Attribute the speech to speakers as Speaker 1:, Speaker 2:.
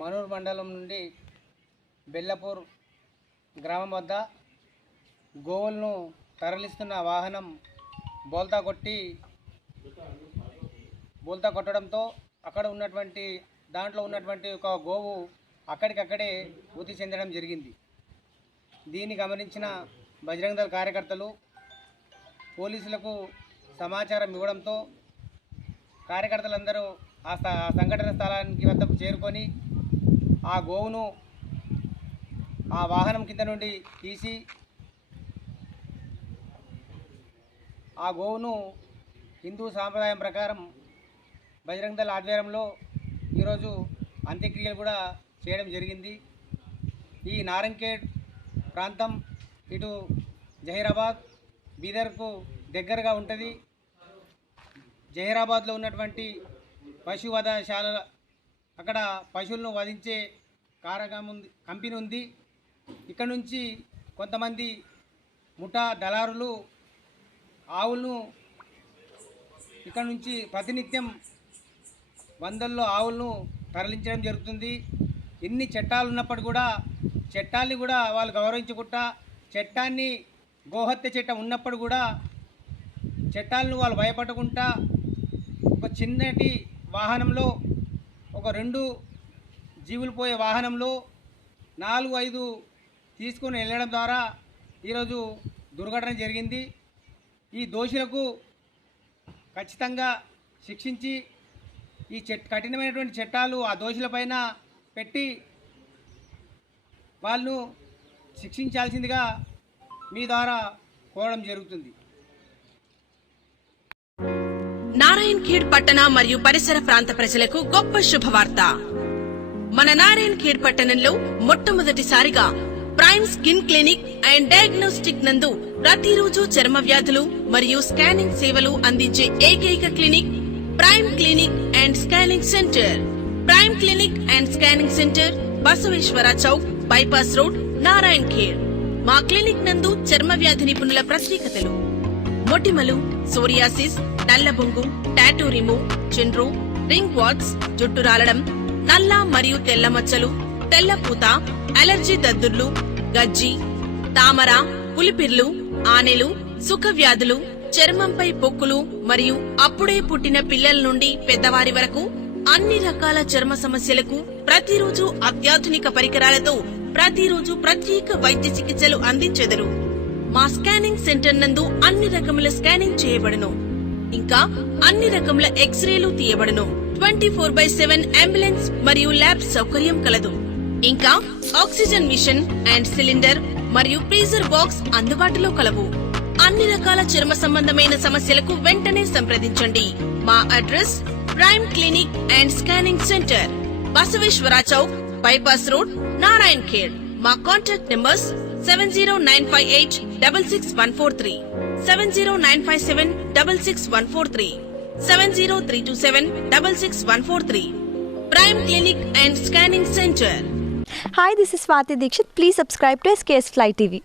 Speaker 1: మనూర్ మండలం నుండి బెల్లపూర్ గ్రామం వద్ద గోవులను తరలిస్తున్న వాహనం బోల్తా కొట్టి బోల్తా కొట్టడంతో అక్కడ ఉన్నటువంటి దాంట్లో ఉన్నటువంటి ఒక గోవు అక్కడికక్కడే మృతి చెందడం జరిగింది దీన్ని గమనించిన బజరంగ కార్యకర్తలు పోలీసులకు సమాచారం ఇవ్వడంతో కార్యకర్తలందరూ ఆ సంఘటన స్థలానికి వద్దకు చేరుకొని ఆ గోవును ఆ వాహనం కింద నుండి తీసి ఆ గోవును హిందూ సాంప్రదాయం ప్రకారం బజరంగ దళ ఆధ్వర్యంలో ఈరోజు అంత్యక్రియలు కూడా చేయడం జరిగింది ఈ నారంఖేడ్ ప్రాంతం ఇటు జహీరాబాద్ బీదర్కు దగ్గరగా ఉంటుంది జహీరాబాద్లో ఉన్నటువంటి పశు పశువధశాల అక్కడ పశువులను వధించే కారకం ఉంది కంపెనీ ఉంది ఇక్కడ నుంచి కొంతమంది ముఠా దళారులు ఆవులను ఇక్కడ నుంచి ప్రతినిత్యం వందల్లో ఆవులను తరలించడం జరుగుతుంది ఎన్ని చట్టాలు ఉన్నప్పటికీ కూడా చట్టాన్ని కూడా వాళ్ళు గౌరవించకుండా చట్టాన్ని గోహత్య చట్టం ఉన్నప్పుడు కూడా చట్టాలను వాళ్ళు భయపడకుండా ఒక చిన్నటి వాహనంలో రెండు జీవులు పోయే వాహనంలో నాలుగు ఐదు తీసుకొని వెళ్ళడం ద్వారా ఈరోజు దుర్ఘటన జరిగింది ఈ దోషులకు ఖచ్చితంగా శిక్షించి ఈ చెట్ కఠినమైనటువంటి చట్టాలు ఆ దోషులపైన పెట్టి వాళ్ళు శిక్షించాల్సిందిగా మీ ద్వారా కోరడం జరుగుతుంది
Speaker 2: నారాయణ్ ఖేడ్ పట్టణ మరియు పరిసర ప్రాంత ప్రజలకు గొప్ప శుభవార్త మన నారాయణ్ ఖేడ్ పట్టణంలో మొట్టమొదటిసారిగా prime skin clinic and diagnostic నందు ప్రతిరోజు చర్మ వ్యాధులు మరియు స్కానింగ్ సేవలు అందించే ఏకైక clinic prime clinic and scanning centre prime clinic and scanning centre Basaveshwara Chowk bypass road Narayan Khed మా క్లినిక్ నందు చర్మ వ్యాధి నిపుణుల ప్రత్యేకతలు మొటిమలు సోరియాసిస్ బొంగు టాటూ రిమూవ్ చిండ్రు రింగ్ వాట్స్ జుట్టు రాలడం నల్ల మరియు తెల్ల మచ్చలు తెల్ల పూత అలర్జీ దద్దుర్లు గజ్జి తామర పులిపిర్లు ఆనెలు సుఖవ్యాధులు చర్మంపై పొక్కులు మరియు అప్పుడే పుట్టిన పిల్లల నుండి పెద్దవారి వరకు అన్ని రకాల చర్మ సమస్యలకు ప్రతిరోజు అత్యాధునిక పరికరాలతో ప్రతిరోజు ప్రత్యేక వైద్య చికిత్సలు అందించెదరు మా స్కానింగ్ సెంటర్ నందు అన్ని రకముల స్కానింగ్ చేయబడను ఇంకా అన్ని రకముల ఎక్స్రేలు తీయబడను twenty four by seven ambulance మరియు ల్యాబ్ సౌకర్యం కలదు ఇంకా ఆక్సిజన్ మిషన్ అండ్ సిలిండర్ మరియు ప్రీజర్ బాక్స్ అందుబాటులో కలవు అన్ని రకాల చర్మ సంబంధమైన సమస్యలకు వెంటనే సంప్రదించండి మా address prime clinic and scanning centre Basaveshwara Chowk bypass road Narayan Khed మా contact numbers 70958-66143, 70957-66143, 70327-66143. Prime Clinic and Scanning Center.
Speaker 3: Hi, this is Swati Dikshit. Please subscribe to SKS Fly TV.